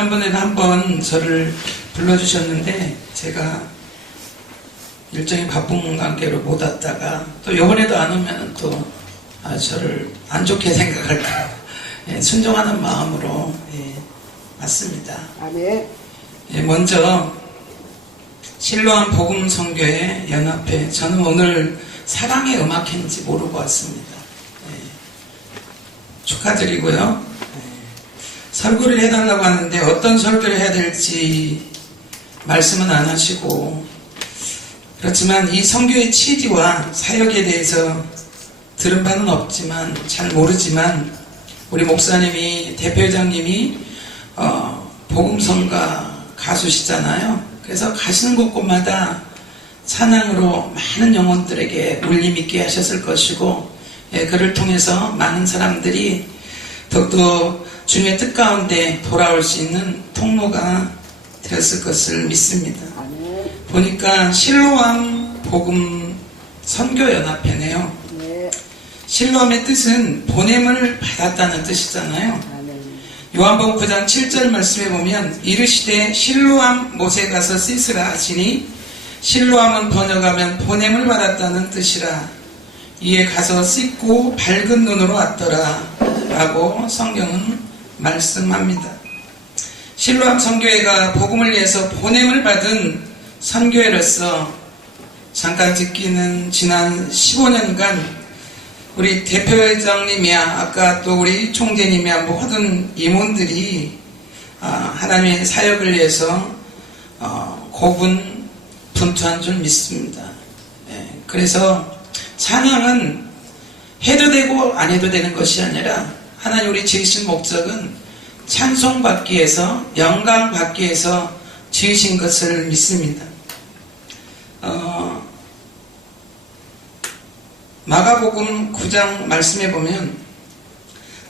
지난번에는 한번 저를 불러주셨는데 제가 일정이 바쁜 관계로 못 왔다가 또 이번에도 안 오면 또 저를 안 좋게 생각할까 순종하는 마음으로 왔습니다. 아멘. 먼저 실로암 복음선교회 연합회, 저는 오늘 사랑의 음악회인지 모르고 왔습니다. 축하드리고요. 설교를 해달라고 하는데 어떤 설교를 해야 될지 말씀은 안 하시고, 그렇지만 이 선교의 취지와 사역에 대해서 들은 바는 없지만 잘 모르지만 우리 목사님이, 대표회장님이 복음성가 가수시잖아요. 그래서 가시는 곳곳마다 찬양으로 많은 영혼들에게 울림 있게 하셨을 것이고, 그를 통해서 많은 사람들이 더욱더 주님의 뜻 가운데 돌아올 수 있는 통로가 되었을 것을 믿습니다. 보니까 실로암 복음 선교연합회네요. 실로암의 뜻은 보냄을 받았다는 뜻이잖아요. 요한복음 9장 7절 말씀에 보면 이르시되 실로암 못에 가서 씻으라 하시니, 실로암은 번역하면 보냄을 받았다는 뜻이라. 이에 가서 씻고 밝은 눈으로 왔더라 라고 성경은 말씀합니다. 실로암 선교회가 복음을 위해서 보냄을 받은 선교회로서 잠깐 듣기는 지난 15년간 우리 대표회장님이야, 아까 또 우리 총재님이야, 모든 임원들이 하나님의 사역을 위해서 고군분투한 줄 믿습니다. 그래서 찬양은 해도 되고 안 해도 되는 것이 아니라 하나님 우리 지으신 목적은 찬송받기 위해서, 영광받기 위해서 지으신 것을 믿습니다. 마가복음 9장 말씀해 보면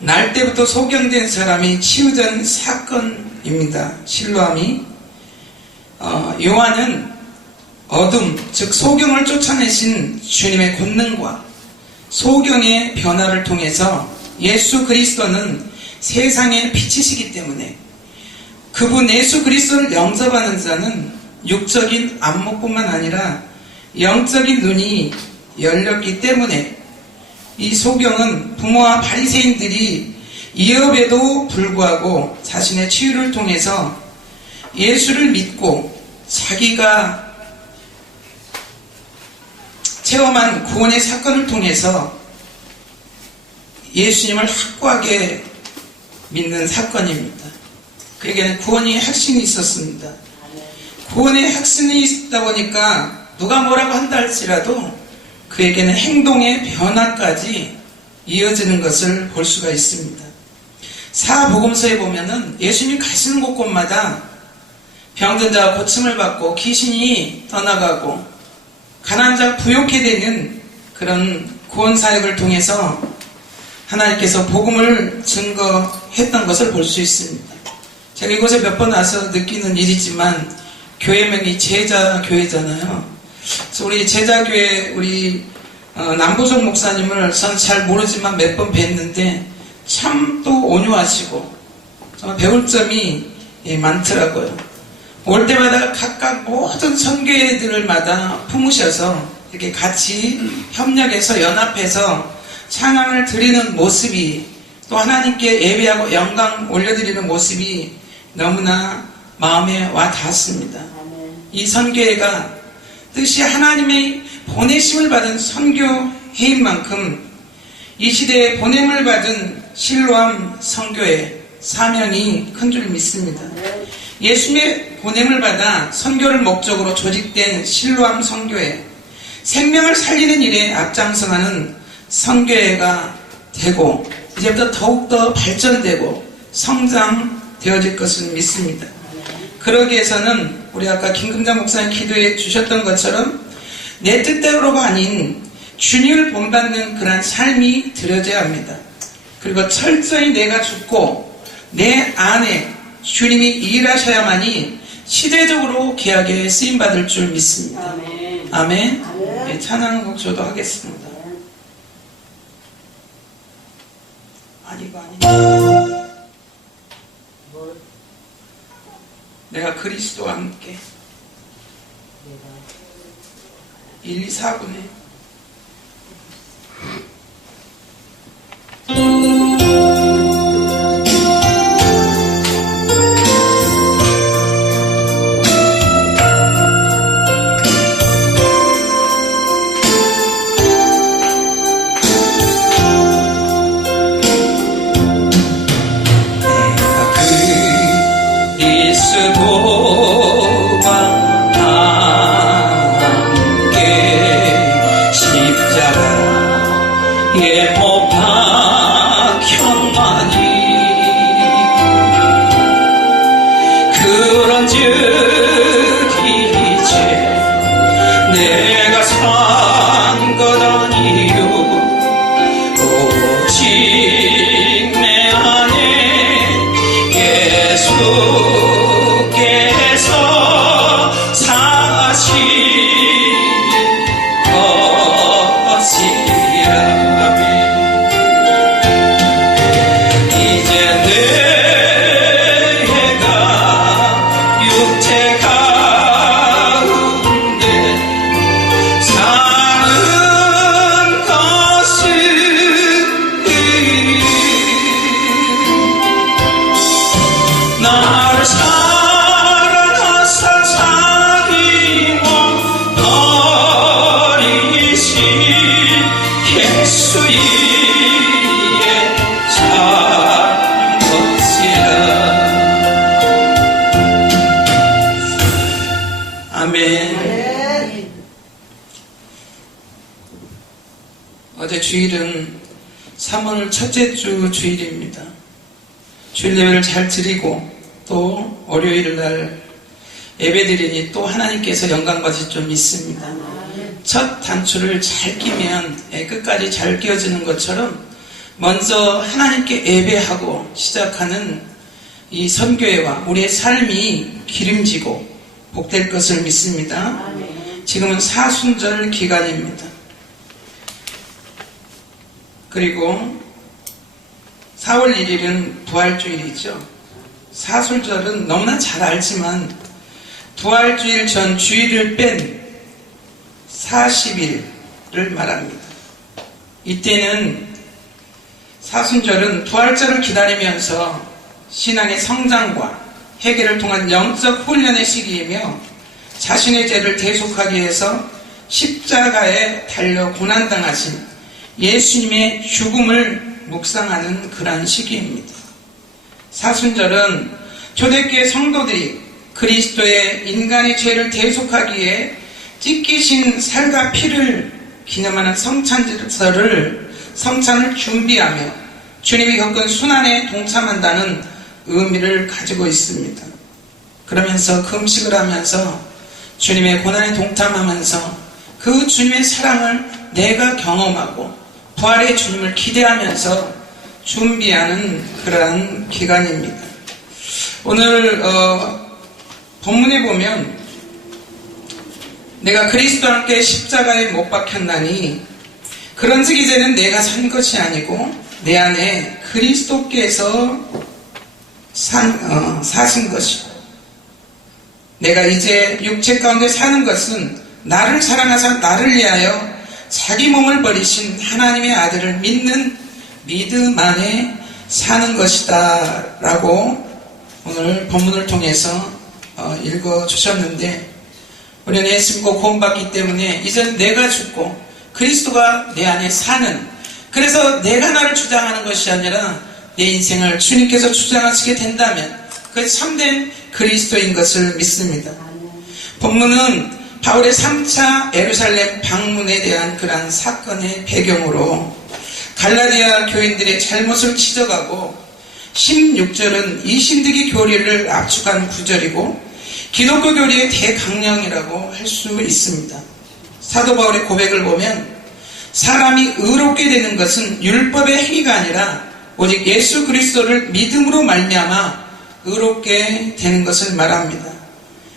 날 때부터 소경된 사람이 치유된 사건입니다. 실로암이 요한은 어둠, 즉 소경을 쫓아내신 주님의 권능과 소경의 변화를 통해서 예수 그리스도는 세상의 빛이시기 때문에 그분 예수 그리스도를 영접하는 자는 육적인 안목뿐만 아니라 영적인 눈이 열렸기 때문에 이 소경은 부모와 바리새인들이 이업에도 불구하고 자신의 치유를 통해서 예수를 믿고 자기가 체험한 구원의 사건을 통해서 예수님을 확고하게 믿는 사건입니다. 그에게는 구원의 확신이 있었습니다. 구원의 확신이 있다 보니까 누가 뭐라고 한다 할지라도 그에게는 행동의 변화까지 이어지는 것을 볼 수가 있습니다. 사복음서에 보면은 예수님이 가시는 곳곳마다 병든 자가 고침을 받고 귀신이 떠나가고 가난한 자가 부욕해 되는 그런 구원 사역을 통해서 하나님께서 복음을 증거했던 것을 볼 수 있습니다. 제가 이곳에 몇 번 와서 느끼는 일이지만 교회명이 제자교회잖아요. 그래서 우리 제자교회 우리 남보석 목사님을 전 잘 모르지만 몇 번 뵀는데 참 또 온유하시고 정말 배울 점이 많더라고요. 올 때마다 각각 모든 선교회들마다 품으셔서 이렇게 같이 협력해서 연합해서 찬양을 드리는 모습이, 또 하나님께 예배하고 영광 올려드리는 모습이 너무나 마음에 와 닿았습니다. 이 선교회가 뜻이 하나님의 보내심을 받은 선교회인 만큼 이 시대에 보냄을 받은 실로암 선교회 사명이 큰 줄 믿습니다. 예수님의 보냄을 받아 선교를 목적으로 조직된 실로암 선교회, 생명을 살리는 일에 앞장서가는 선교회가 되고 이제부터 더욱더 발전되고 성장되어질 것을 믿습니다. 그러기 위해서는 우리 아까 김금자 목사님 기도해 주셨던 것처럼 내 뜻대로가 아닌 주님을 본받는 그런 삶이 들여져야 합니다. 그리고 철저히 내가 죽고 내 안에 주님이 일하셔야만이 시대적으로 귀하게 쓰임받을 줄 믿습니다. 아멘. 아멘. 네, 찬양곡 저도 하겠습니다. 아니고 아니고 그리스도와 함께 1, 2, 4분에 어제 주일은 3월 첫째 주 주일입니다. 주일 예배를 잘 드리고 또 월요일 날 예배 드리니 또 하나님께서 영광 받으실 줄 믿습니다. 첫 단추를 잘 끼면 끝까지 잘 끼어지는 것처럼 먼저 하나님께 예배하고 시작하는 이 선교회와 우리의 삶이 기름지고 복될 것을 믿습니다. 지금은 사순절 기간입니다. 그리고 4월 1일은 부활주일이죠. 사순절은 너무나 잘 알지만 부활주일 전 주일을 뺀 40일을 말합니다. 이때는 사순절은 부활절을 기다리면서 신앙의 성장과 회개를 통한 영적 훈련의 시기이며 자신의 죄를 대속하기 위해서 십자가에 달려 고난당하신 예수님의 죽음을 묵상하는 그러한 시기입니다. 사순절은 초대교회 성도들이 그리스도의 인간의 죄를 대속하기 위해 찢기신 살과 피를 기념하는 성찬을 준비하며 주님이 겪은 순환에 동참한다는 의미를 가지고 있습니다. 그러면서 금식을 하면서 주님의 고난에 동참하면서 그 주님의 사랑을 내가 경험하고 부활의 주님을 기대하면서 준비하는 그러한 기간입니다. 오늘 본문에 보면 내가 그리스도와 함께 십자가에 못 박혔나니 그런즉 이제는 내가 산 것이 아니고 내 안에 그리스도께서 사신 것이고 내가 이제 육체 가운데 사는 것은 나를 사랑하사 나를 위하여 자기 몸을 버리신 하나님의 아들을 믿는 믿음 안에 사는 것이다 라고 오늘 본문을 통해서 읽어주셨는데 우리는 예수 믿고 구원받기 때문에 이제는 내가 죽고 그리스도가 내 안에 사는, 그래서 내가 나를 주장하는 것이 아니라 내 인생을 주님께서 주장하시게 된다면 그것이 참된 그리스도인 것을 믿습니다. 본문은 바울의 3차 예루살렘 방문에 대한 그러한 사건의 배경으로 갈라디아 교인들의 잘못을 지적하고 16절은 이신득이 교리를 압축한 구절이고 기독교 교리의 대강령이라고 할 수 있습니다. 사도 바울의 고백을 보면 사람이 의롭게 되는 것은 율법의 행위가 아니라 오직 예수 그리스도를 믿음으로 말미암아 의롭게 되는 것을 말합니다.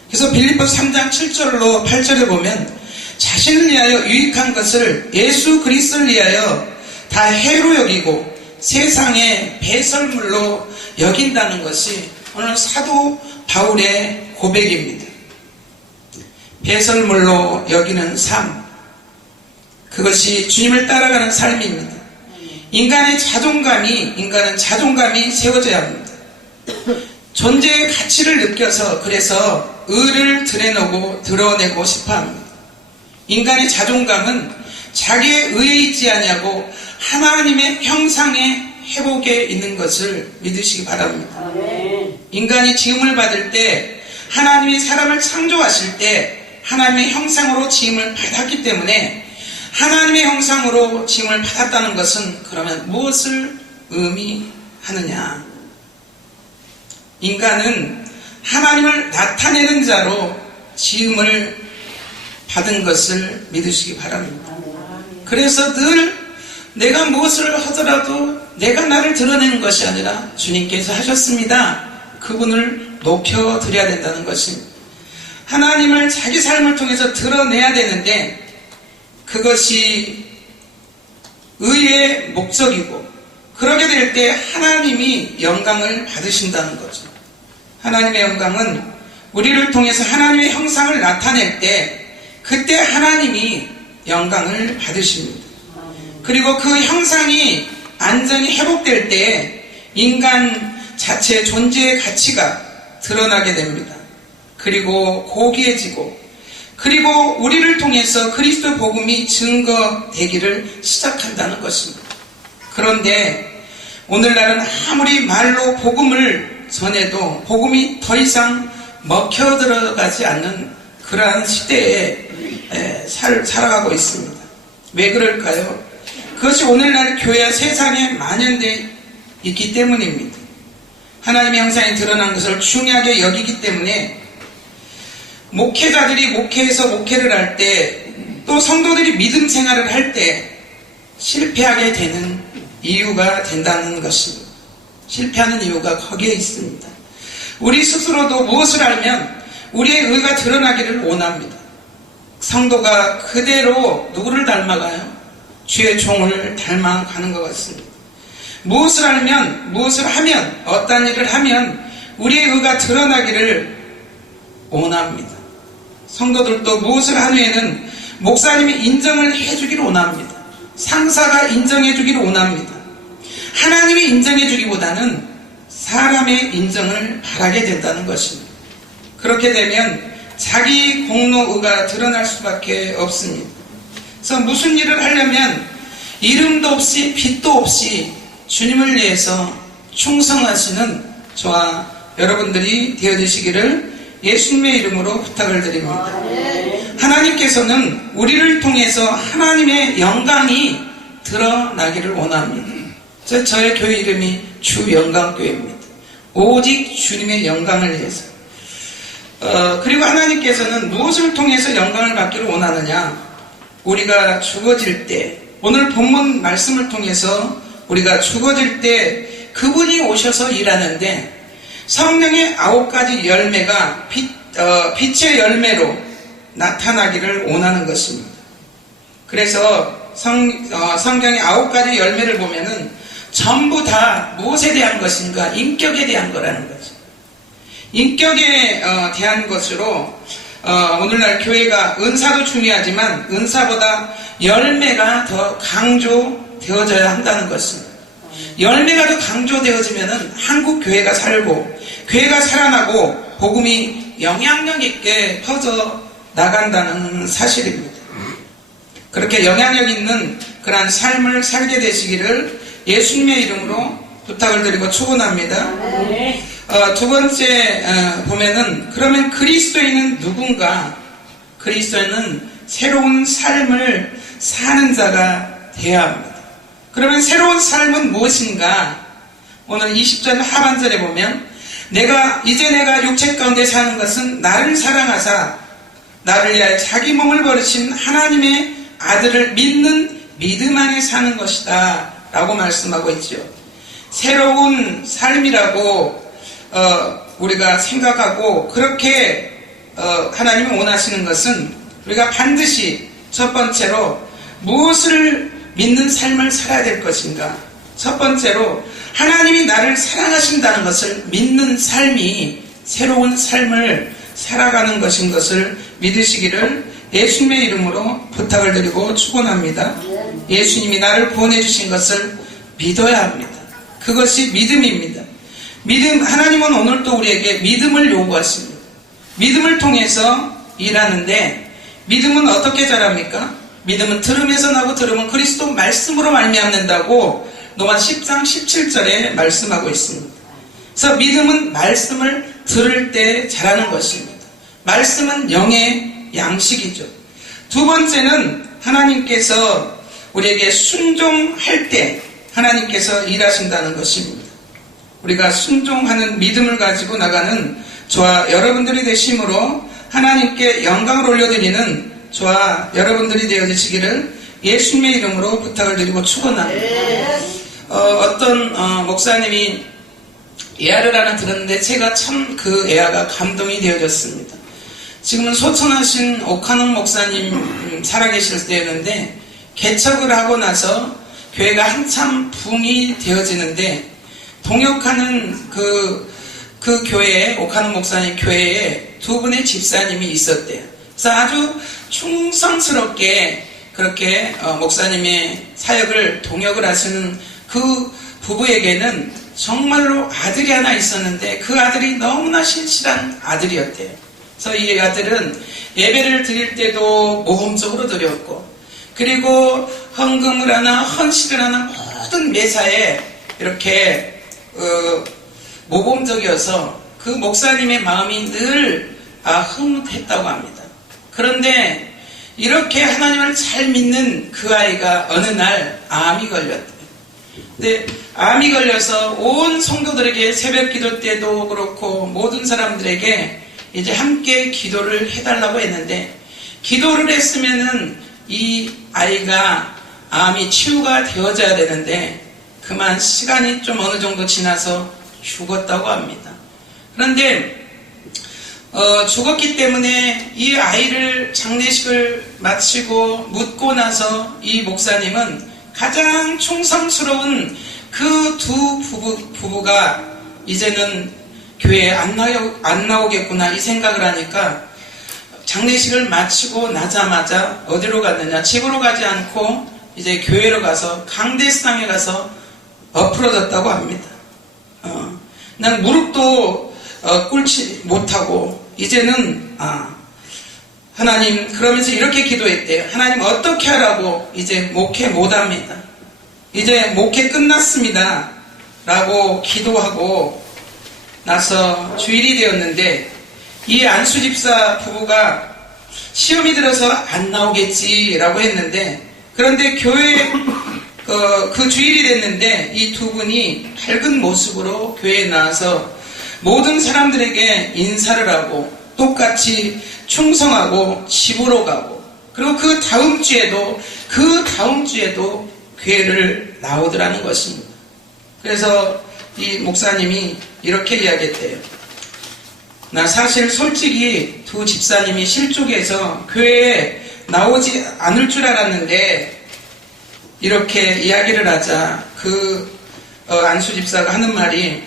그래서 빌립보서 3장 7절로 8절에 보면 자신을 위하여 유익한 것을 예수 그리스도를 위하여 다 해로 여기고 세상의 배설물로 여긴다는 것이 오늘 사도 바울의 고백입니다. 배설물로 여기는 삶, 그것이 주님을 따라가는 삶입니다. 인간은 자존감이 세워져야 합니다. 존재의 가치를 느껴서 그래서 의를 드러내고 싶어합니다. 인간의 자존감은 자기의 의에 있지 아니하고 하나님의 형상의 회복에 있는 것을 믿으시기 바랍니다. 인간이 지음을 받을 때 하나님이 사람을 창조하실 때 하나님의 형상으로 지음을 받았기 때문에 하나님의 형상으로 지음을 받았다는 것은 그러면 무엇을 의미하느냐? 인간은 하나님을 나타내는 자로 지음을 받은 것을 믿으시기 바랍니다. 그래서 늘 내가 무엇을 하더라도 내가 나를 드러내는 것이 아니라 주님께서 하셨습니다. 그분을 높여드려야 된다는 것입니다. 하나님을 자기 삶을 통해서 드러내야 되는데 그것이 의의 목적이고 그러게 될 때 하나님이 영광을 받으신다는 거죠. 하나님의 영광은 우리를 통해서 하나님의 형상을 나타낼 때 그때 하나님이 영광을 받으십니다. 그리고 그 형상이 완전히 회복될 때 인간 자체의 존재의 가치가 드러나게 됩니다. 그리고 고귀해지고 그리고 우리를 통해서 그리스도 복음이 증거되기를 시작한다는 것입니다. 그런데 오늘날은 아무리 말로 복음을 전해도 복음이 더 이상 먹혀 들어가지 않는 그러한 시대에 살아가고 있습니다. 왜 그럴까요? 그것이 오늘날 교회와 세상에 만연되어 있기 때문입니다. 하나님의 형상이 드러난 것을 중요하게 여기기 때문에 목회자들이 목회에서 목회를 할 때 또 성도들이 믿음 생활을 할 때 실패하게 되는 이유가 된다는 것입니다. 실패하는 이유가 거기에 있습니다. 우리 스스로도 무엇을 알면 우리의 의가 드러나기를 원합니다. 성도가 그대로 누구를 닮아가요? 주의 종을 닮아가는 것 같습니다. 무엇을 알면, 무엇을 하면, 어떤 일을 하면 우리의 의가 드러나기를 원합니다. 성도들도 무엇을 한 후에는 목사님이 인정을 해주기를 원합니다. 상사가 인정해주기를 원합니다. 하나님이 인정해주기보다는 사람의 인정을 바라게 된다는 것입니다. 그렇게 되면 자기 공로의가 드러날 수밖에 없습니다. 그래서 무슨 일을 하려면 이름도 없이 빛도 없이 주님을 위해서 충성하시는 저와 여러분들이 되어주시기를 예수님의 이름으로 부탁을 드립니다. 하나님께서는 우리를 통해서 하나님의 영광이 드러나기를 원합니다. 저의 교회 이름이 주영광교회입니다. 오직 주님의 영광을 위해서. 그리고 하나님께서는 무엇을 통해서 영광을 받기를 원하느냐? 우리가 죽어질 때, 오늘 본문 말씀을 통해서 우리가 죽어질 때 그분이 오셔서 일하는데 성령의 9가지 열매가 빛의 열매로 나타나기를 원하는 것입니다. 그래서 성경의 9가지 열매를 보면은 전부 다 무엇에 대한 것인가? 인격에 대한 거라는 거죠. 인격에 대한 것으로 오늘날 교회가 은사도 중요하지만 은사보다 열매가 더 강조되어져야 한다는 것입니다. 열매가 더 강조되어지면은 한국 교회가 살고 교회가 살아나고 복음이 영향력 있게 퍼져 나간다는 사실입니다. 그렇게 영향력 있는 그러한 삶을 살게 되시기를 예수님의 이름으로 부탁을 드리고 축원합니다. 두 번째 보면은 그러면 그리스도인은 누군가? 그리스도인은 새로운 삶을 사는 자가 되어야 합니다. 그러면 새로운 삶은 무엇인가? 오늘 20절 하반절에 보면 이제 내가 육체 가운데 사는 것은 나를 사랑하사 나를 위하여 자기 몸을 버리신 하나님의 아들을 믿는 믿음 안에 사는 것이다 라고 말씀하고 있죠. 새로운 삶이라고 우리가 생각하고 그렇게 하나님이 원하시는 것은 우리가 반드시 첫 번째로 무엇을 믿는 삶을 살아야 될 것인가? 첫 번째로 하나님이 나를 사랑하신다는 것을 믿는 삶이 새로운 삶을 살아가는 것인 것을 믿으시기를 예수님의 이름으로 부탁을 드리고 축원합니다. 예수님이 나를 구원해 주신 것을 믿어야 합니다. 그것이 믿음입니다. 믿음, 하나님은 오늘도 우리에게 믿음을 요구하십니다. 믿음을 통해서 일하는데 믿음은 어떻게 자랍니까? 믿음은 들음에서 나고 들음은 그리스도 말씀으로 말미암는다고 로마 10장 17절에 말씀하고 있습니다. 그래서 믿음은 말씀을 들을 때 자라는 것입니다. 말씀은 영의 양식이죠. 두 번째는 하나님께서 우리에게 순종할 때 하나님께서 일하신다는 것입니다. 우리가 순종하는 믿음을 가지고 나가는 저와 여러분들이 되심으로 하나님께 영광을 올려드리는 저와 여러분들이 되어주시기를 예수님의 이름으로 부탁을 드리고 축원합니다. 어떤 목사님이 예화를 하나 들었는데 제가 참 그 예화가 감동이 되어졌습니다. 지금은 소천하신 오카논 목사님 살아계실 때였는데 개척을 하고 나서 교회가 한참 붐이 되어지는데 동역하는 그 교회에 오카논 목사님 교회에 두 분의 집사님이 있었대요. 그래서 아주 충성스럽게 그렇게 목사님의 사역을 동역을 하시는 그 부부에게는 정말로 아들이 하나 있었는데 그 아들이 너무나 신실한 아들이었대요. 그래서 이 아들은 예배를 드릴 때도 모범적으로 드렸고 그리고 헌금을 하나 헌신을 하나 모든 매사에 이렇게 모범적이어서 그 목사님의 마음이 늘 흐뭇했다고 합니다. 그런데 이렇게 하나님을 잘 믿는 그 아이가 어느 날 암이 걸렸대요. 근데 암이 걸려서 온 성도들에게 새벽 기도 때도 그렇고 모든 사람들에게 이제 함께 기도를 해달라고 했는데 기도를 했으면은 이 아이가 암이 치유가 되어져야 되는데 그만 시간이 좀 어느 정도 지나서 죽었다고 합니다. 그런데 죽었기 때문에 이 아이를 장례식을 마치고 묻고 나서 이 목사님은 가장 충성스러운 그 두 부부가 이제는 교회에 안 나오겠구나 이 생각을 하니까 장례식을 마치고 나자마자 어디로 갔느냐, 집으로 가지 않고 이제 교회로 가서 강대상에 가서 엎으러졌다고 합니다. 난 무릎도 꿇지 못하고 이제는 하나님, 그러면서 이렇게 기도했대요. 하나님 어떻게 하라고? 이제 목회 못합니다. 이제 목회 끝났습니다 라고 기도하고 나서 주일이 되었는데 이 안수집사 부부가 시험이 들어서 안 나오겠지라고 했는데 그런데 교회 그 주일이 됐는데 이 두 분이 밝은 모습으로 교회에 나와서 모든 사람들에게 인사를 하고 똑같이 충성하고 집으로 가고 그리고 그 다음 주에도 교회를 나오더라는 것입니다. 그래서 이 목사님이 이렇게 이야기했대요. 나 사실 솔직히 두 집사님이 실족해서 교회에 나오지 않을 줄 알았는데 이렇게 이야기를 하자 그 안수 집사가 하는 말이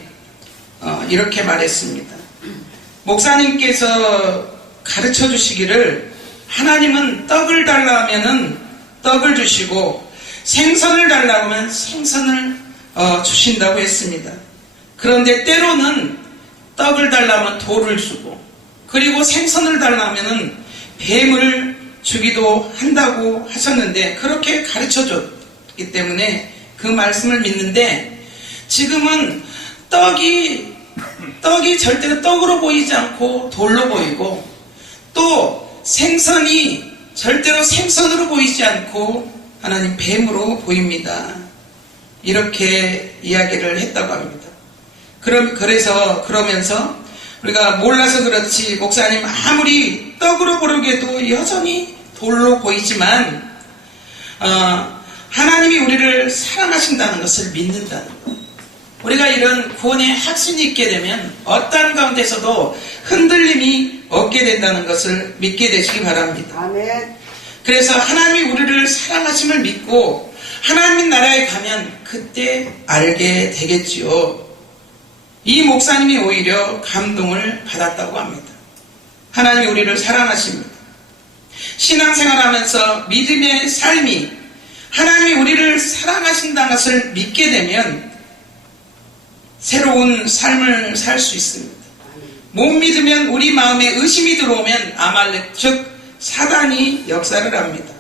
이렇게 말했습니다. 목사님께서 가르쳐 주시기를 하나님은 떡을 달라 하면은 떡을 주시고 생선을 달라고 하면 생선을 주신다고 했습니다. 그런데 때로는 떡을 달라면 돌을 주고 그리고 생선을 달라면은 뱀을 주기도 한다고 하셨는데 그렇게 가르쳐줬기 때문에 그 말씀을 믿는데 지금은 떡이 절대로 떡으로 보이지 않고 돌로 보이고 또 생선이 절대로 생선으로 보이지 않고 하나님 뱀으로 보입니다. 이렇게 이야기를 했다고 합니다. 그러면서 우리가 몰라서 그렇지 목사님 아무리 떡으로 보려고 여전히 돌로 보이지만 하나님이 우리를 사랑하신다는 것을 믿는다는 것. 우리가 이런 구원의 확신이 있게 되면 어떠한 가운데서도 흔들림이 없게 된다는 것을 믿게 되시기 바랍니다. 아멘. 그래서 하나님이 우리를 사랑하심을 믿고 하나님 나라에 가면 그때 알게 되겠지요. 이 목사님이 오히려 감동을 받았다고 합니다. 하나님이 우리를 사랑하십니다. 신앙생활하면서 믿음의 삶이 하나님이 우리를 사랑하신다는 것을 믿게 되면 새로운 삶을 살 수 있습니다. 못 믿으면 우리 마음에 의심이 들어오면 아말렉 즉 사단이 역사를 합니다.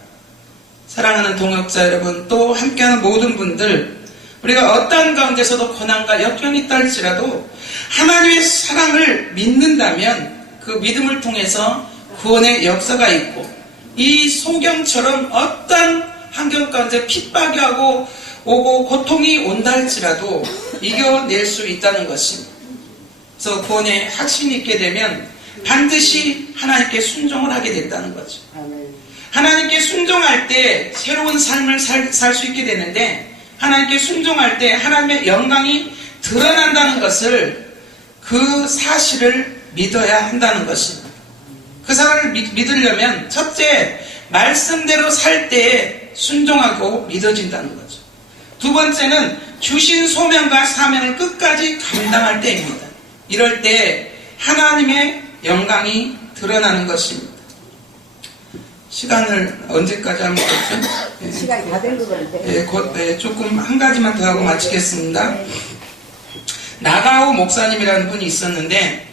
사랑하는 동역자 여러분, 또 함께하는 모든 분들, 우리가 어떠한 가운데서도 고난과 역경이 있다 할지라도 하나님의 사랑을 믿는다면 그 믿음을 통해서 구원의 역사가 있고, 이 소경처럼 어떤 환경 가운데 핍박이 오고 고통이 온다 할지라도 이겨낼 수 있다는 것입니다. 그래서 구원의 확신이 있게 되면 반드시 하나님께 순종을 하게 된다는 거죠. 하나님께 순종할 때 새로운 삶을 살 수 있게 되는데, 하나님께 순종할 때 하나님의 영광이 드러난다는 것을, 그 사실을 믿어야 한다는 것입니다. 그 사람을 믿으려면 첫째, 말씀대로 살 때에 순종하고 믿어진다는 거죠. 두 번째는 주신 소명과 사명을 끝까지 감당할 때입니다. 이럴 때 하나님의 영광이 드러나는 것입니다. 시간을 언제까지 하면 되죠? 시간이 다 된 것 같아요. 네, 조금 한 가지만 더 하고 마치겠습니다. 나가오 목사님이라는 분이 있었는데,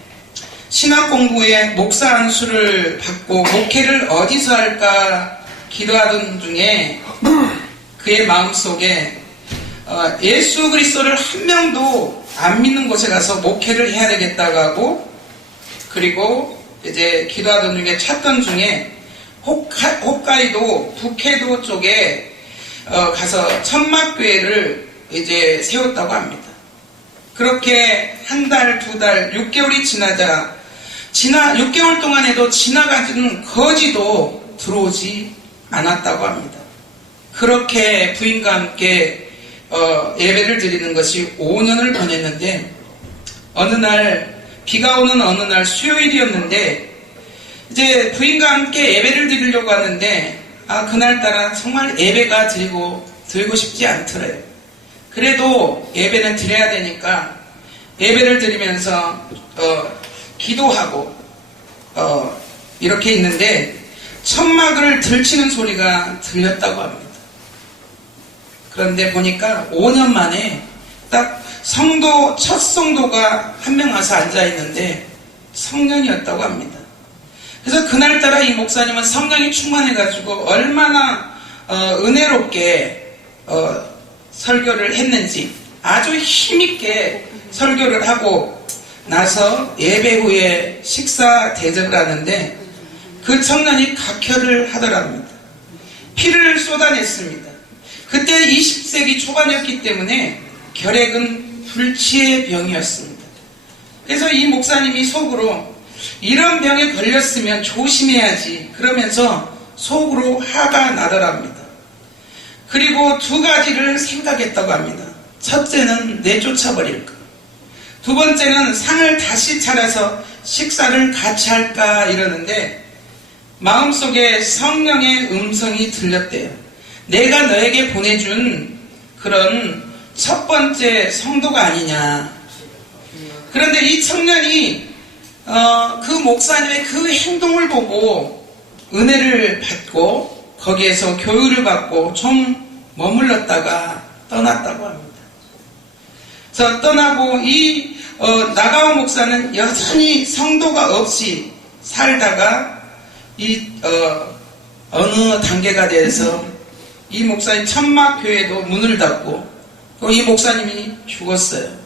신학 공부에 목사 안수를 받고 목회를 어디서 할까 기도하던 중에 그의 마음속에 예수 그리스도를 한 명도 안 믿는 곳에 가서 목회를 해야 되겠다고 하고, 그리고 이제 기도하던 중에 찾던 중에 홋카이도 북해도 쪽에 가서 천막교회를 이제 세웠다고 합니다. 그렇게 한 달, 두 달, 6개월이 지나자 6개월 동안에도 지나가지는 거지도 들어오지 않았다고 합니다. 그렇게 부인과 함께 예배를 드리는 것이 5년을 보냈는데, 어느 날 비가 오는 어느 날 수요일이었는데 이제 부인과 함께 예배를 드리려고 하는데 그날따라 정말 예배가 드리고 싶지 않더래요. 그래도 예배는 드려야 되니까 예배를 드리면서 기도하고 이렇게 있는데 천막을 들치는 소리가 들렸다고 합니다. 그런데 보니까 5년 만에 딱 첫 성도가 한 명 와서 앉아있는데 성년이었다고 합니다. 그래서 그날따라 이 목사님은 성령이 충만해가지고 얼마나 은혜롭게 설교를 했는지 아주 힘있게 설교를 하고 나서 예배 후에 식사 대접을 하는데 그 청년이 각혈을 하더랍니다. 피를 쏟아냈습니다. 그때 20세기 초반이었기 때문에 결핵은 불치의 병이었습니다. 그래서 이 목사님이 속으로 이런 병에 걸렸으면 조심해야지 그러면서 속으로 화가 나더랍니다. 그리고 두 가지를 생각했다고 합니다. 첫째는 내쫓아버릴까, 두 번째는 상을 다시 차려서 식사를 같이 할까 이러는데 마음속에 성령의 음성이 들렸대요. 내가 너에게 보내준 그런 첫 번째 성도가 아니냐. 그런데 이 청년이 그 목사님의 그 행동을 보고 은혜를 받고 거기에서 교육을 받고 좀 머물렀다가 떠났다고 합니다. 그래서 떠나고 이 나가오 목사는 여전히 성도가 없이 살다가 어느 단계가 돼서 이 목사님 천막교회도 문을 닫고 이 목사님이 죽었어요.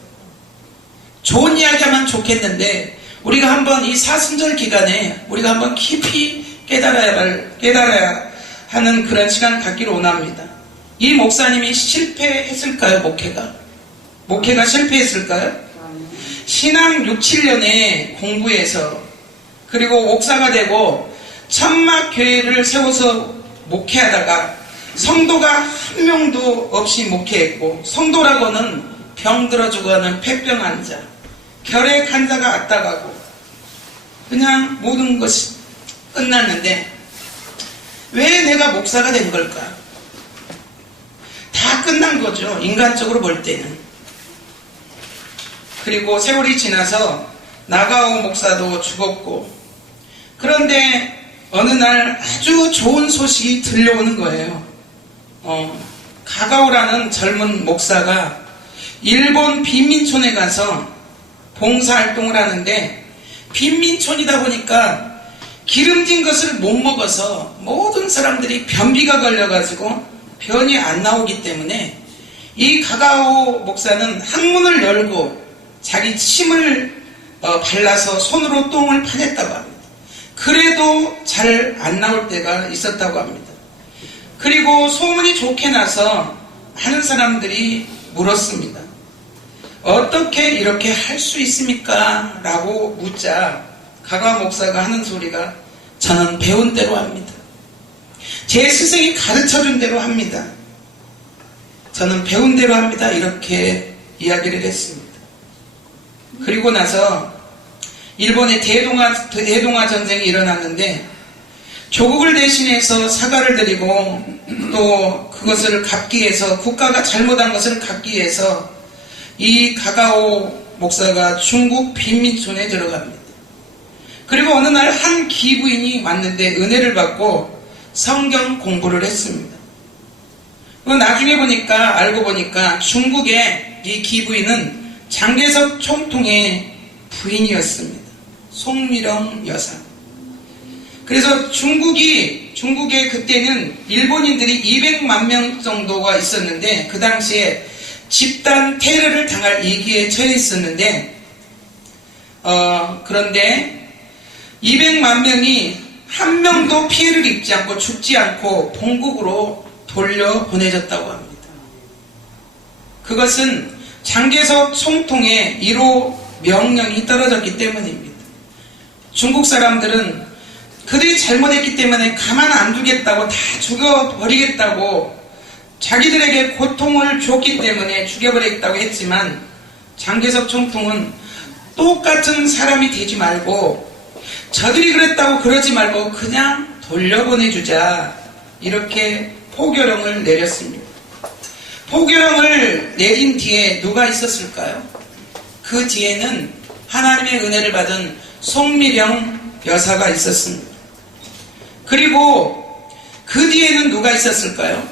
좋은 이야기하면 좋겠는데 우리가 한번 이 사순절 기간에 우리가 한번 깊이 깨달아야 하는 그런 시간을 갖기를 원합니다. 이 목사님이 실패했을까요? 목회가 실패했을까요? 신앙 6, 7년에 공부해서 그리고 목사가 되고 천막교회를 세워서 목회하다가 성도가 한 명도 없이 목회했고, 성도라고는 병들어 죽어가는 폐병 환자, 결핵 환자가 왔다 가고 그냥 모든 것이 끝났는데 왜 내가 목사가 된 걸까? 다 끝난 거죠. 인간적으로 볼 때는. 그리고 세월이 지나서 나가오 목사도 죽었고, 그런데 어느 날 아주 좋은 소식이 들려오는 거예요. 가가오라는 젊은 목사가 일본 빈민촌에 가서 봉사활동을 하는데, 빈민촌이다 보니까 기름진 것을 못 먹어서 모든 사람들이 변비가 걸려가지고 변이 안 나오기 때문에 이 가가오 목사는 항문을 열고 자기 침을 발라서 손으로 똥을 파냈다고 합니다. 그래도 잘 안 나올 때가 있었다고 합니다. 그리고 소문이 좋게 나서 많은 사람들이 물었습니다. 어떻게 이렇게 할 수 있습니까? 라고 묻자 가가오 목사가 하는 소리가, 저는 배운 대로 합니다. 제 스승이 가르쳐준 대로 합니다. 저는 배운 대로 합니다. 이렇게 이야기를 했습니다. 그리고 나서 일본의 대동아 전쟁이 일어났는데, 조국을 대신해서 사과를 드리고 또 그것을 갚기 위해서, 국가가 잘못한 것을 갚기 위해서 이 가가오 목사가 중국 빈민촌에 들어갑니다. 그리고 어느 날 한 기부인이 왔는데 은혜를 받고 성경 공부를 했습니다. 나중에 알고 보니까 중국의 이 기부인은 장개석 총통의 부인이었습니다. 송미령 여사. 그래서 중국에 그때는 일본인들이 200만 명 정도가 있었는데, 그 당시에 집단 테러를 당할 위기에 처해 있었는데, 그런데 200만 명이 한 명도 피해를 입지 않고 죽지 않고 본국으로 돌려보내졌다고 합니다. 그것은 장개석 총통의 1호 명령이 떨어졌기 때문입니다. 중국 사람들은 그들이 잘못했기 때문에 가만 안 두겠다고, 다 죽여버리겠다고, 자기들에게 고통을 줬기 때문에 죽여버리겠다고 했지만, 장개석 총통은 똑같은 사람이 되지 말고, 저들이 그랬다고 그러지 말고 그냥 돌려보내주자, 이렇게 포교령을 내렸습니다. 포교령을 내린 뒤에 누가 있었을까요? 그 뒤에는 하나님의 은혜를 받은 송미령 여사가 있었습니다. 그리고 그 뒤에는 누가 있었을까요?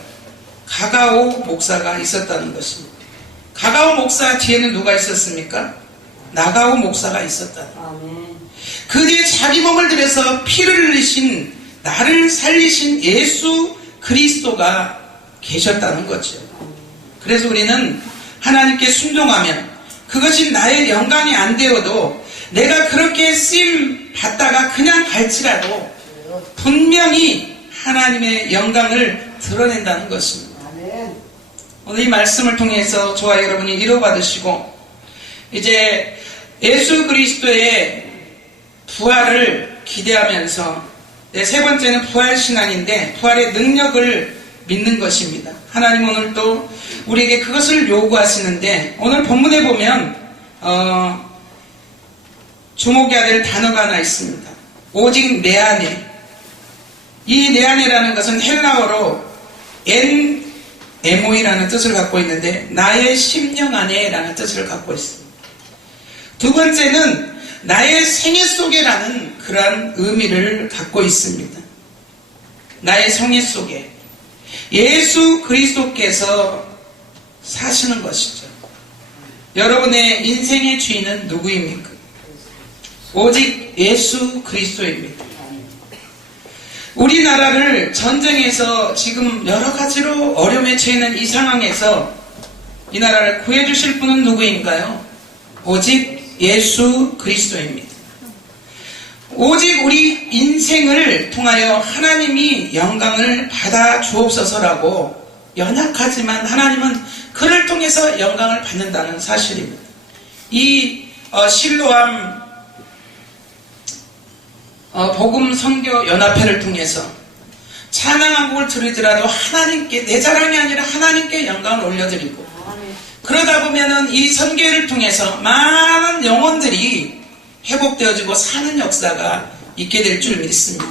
가가오 목사가 있었다는 것입니다. 가가오 목사 뒤에는 누가 있었습니까? 나가오 목사가 있었다. 그 뒤에 자기 몸을 들여서 피를 흘리신, 나를 살리신 예수 그리스도가 계셨다는 거죠. 그래서 우리는 하나님께 순종하면, 그것이 나의 영광이 안 되어도 내가 그렇게 쓰임 받다가 그냥 갈지라도 분명히 하나님의 영광을 드러낸다는 것입니다. 오늘 이 말씀을 통해서 저와 여러분이 위로받으시고, 이제 예수 그리스도의 부활을 기대하면서, 세 번째는 부활신앙인데 부활의 능력을 믿는 것입니다. 하나님 오늘 또 우리에게 그것을 요구하시는데, 오늘 본문에 보면 주목해야 될 단어가 하나 있습니다. 오직 내 안에. 이 내 안에라는 것은 헬라어로 MO이라는 뜻을 갖고 있는데, 나의 심령 안에라는 뜻을 갖고 있습니다. 두 번째는 나의 생애 속에라는 그러한 의미를 갖고 있습니다. 나의 생애 속에 예수 그리스도께서 사시는 것이죠. 여러분의 인생의 주인은 누구입니까? 오직 예수 그리스도입니다. 우리나라를 전쟁에서 지금 여러 가지로 어려움에 처해있는 이 상황에서 이 나라를 구해주실 분은 누구인가요? 오직 예수 그리스도입니다. 오직 우리 인생을 통하여 하나님이 영광을 받아 주옵소서라고, 연약하지만 하나님은 그를 통해서 영광을 받는다는 사실입니다. 이 실로암 복음 선교 연합회를 통해서 찬양한 곡을 들으더라도 하나님께, 내 자랑이 아니라 하나님께 영광을 올려드리고, 그러다 보면은 이 선교회를 통해서 많은 영혼들이 회복되어지고 사는 역사가 있게 될 줄 믿습니다.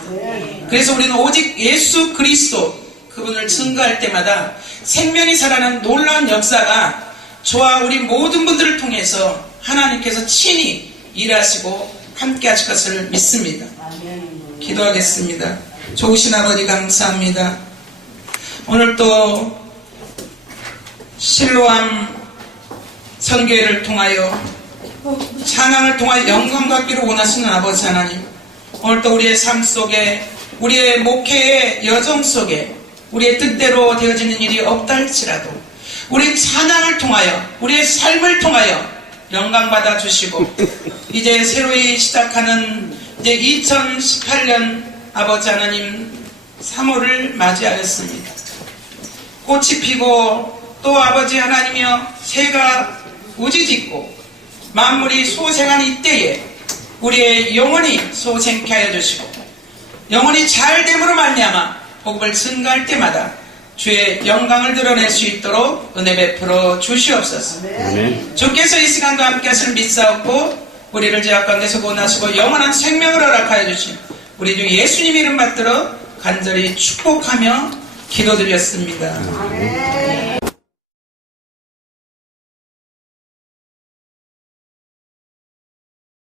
그래서 우리는 오직 예수 그리스도, 그분을 증거할 때마다 생명이 살아나는 놀라운 역사가 저와 우리 모든 분들을 통해서 하나님께서 친히 일하시고 함께 하실 것을 믿습니다. 기도하겠습니다. 좋으신 아버지 감사합니다. 오늘 또 실로암 선교회를 통하여 찬양을 통하여 영광 받기를 원하시는 아버지 하나님, 오늘 또 우리의 삶 속에 우리의 목회의 여정 속에 우리의 뜻대로 되어지는 일이 없다 할지라도 우리 찬양을 통하여 우리의 삶을 통하여 영광 받아 주시고 이제 새로이 시작하는 이제 2018년 아버지 하나님 3월을 맞이하였습니다. 꽃이 피고 또 아버지 하나님이여 새가 우지짓고 만물이 소생한 이때에 우리의 영혼이 소생케 하여 주시고 영혼이 잘됨으로 말미암아 복음을 증거할 때마다 주의 영광을 드러낼 수 있도록 은혜 베풀어 주시옵소서. 주께서 이 시간도 함께 하시는 믿사옵고 우리를 죄악 가운데서 구원하시고 영원한 생명을 허락하여 주신 우리 주 예수님 이름 받들어 간절히 축복하며 기도드렸습니다.